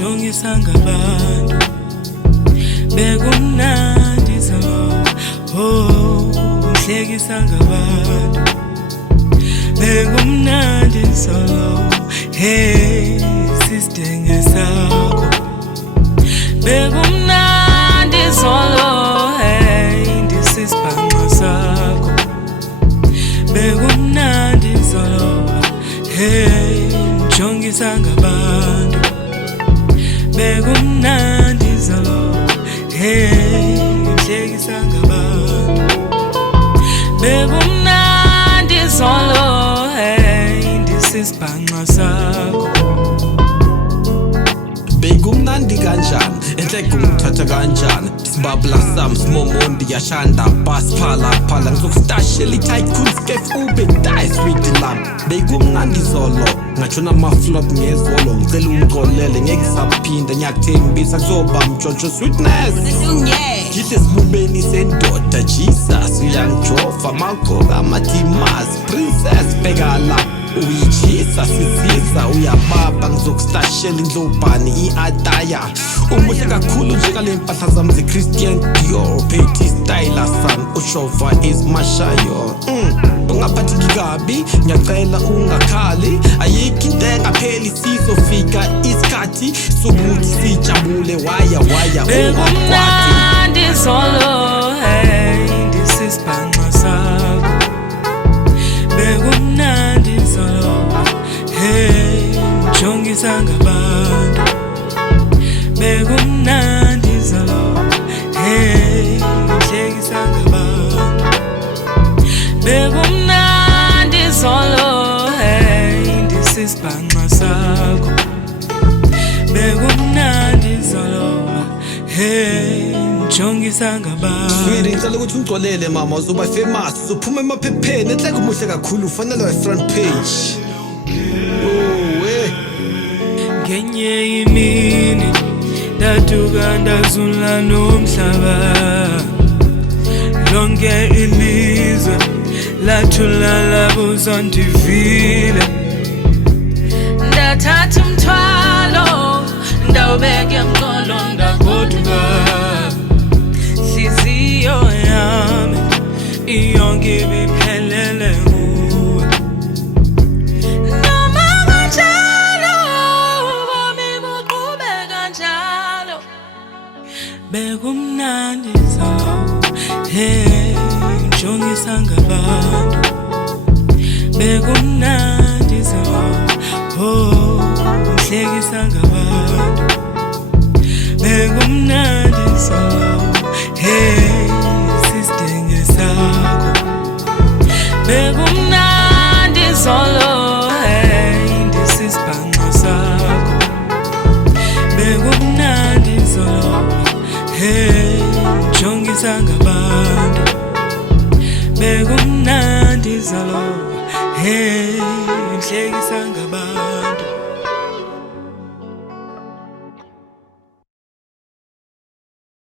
njongisa ngabantu bekumnandi zolo ngihlekisa ngabantu bekumnandi zolo hey sister ngesakho bekumnandi zolo hey ndisisibhanqa sakho bekumnandi zolo hey njongisa ngabantu bekumnandi zolo hey ngihlekisa ngabantu bekumnandi zolo hey ndisisibhanqa sakho bekumnandi kanjani enhle kungithatha kanjani sibabla sam simomondi yashanda basiphala phala ngizokustashela i-tycoons kef ube die sweet lamb bekumnandi zolo ngashona ama-flop ngezolo ngicela ungixolele ngeke ngisaphinda ngiyakuthembisa kuzoba mtshontsho sweetness ngihle esibubeni sendoda Jesus uyangijova magqoka ama-dimas princess bheka la uyijisa sisiza uyababa ngizokustashela indlobhani i-ataya umuhle kakhulu njengale mpahla zami ze-Christian Dior petty styler son ushova is mashayo ungaphatheki kabi ngiyacela ungakhali ayikho into engapheli sizofika isikhathi sokuthi sijabule waya bekumnandi zolo hey ndisisibhanqa sakho bekumnandi zolo hey njongisa ngabantu bekumnandi zolo hey ngihlekisa ngabantu bekumnandi zolo hey ndisisibhanqa sakho bekumnandi zolo hey njongisa ngabantu Sweetie ngicela ukuthi ungixolele mama uzoba famous uzophuma emaphepheni enhle kumuhle kakhulu ufanele we-front page ngenye imini ndaduka ndazula nomhlaba lonke ilizwe lathula labuza ndivile ndathatha umthwalo ndawubeka emqolo ndagoduka hliziyo yami iyonke ibiphelele kuwe noma kanjalo ubomi buqhubeka njalo bekumnandi zolo hey njongisa ngabantu bekumnandi zolo ngihlekisa ngabantu bekumnandi zolo hey sister ngesakho bekumnandi zolo hey ndisisibhanqa sakho bekumnandi zolo hey njongisa ngabantu bekumnandi zolo hey ngihlekisa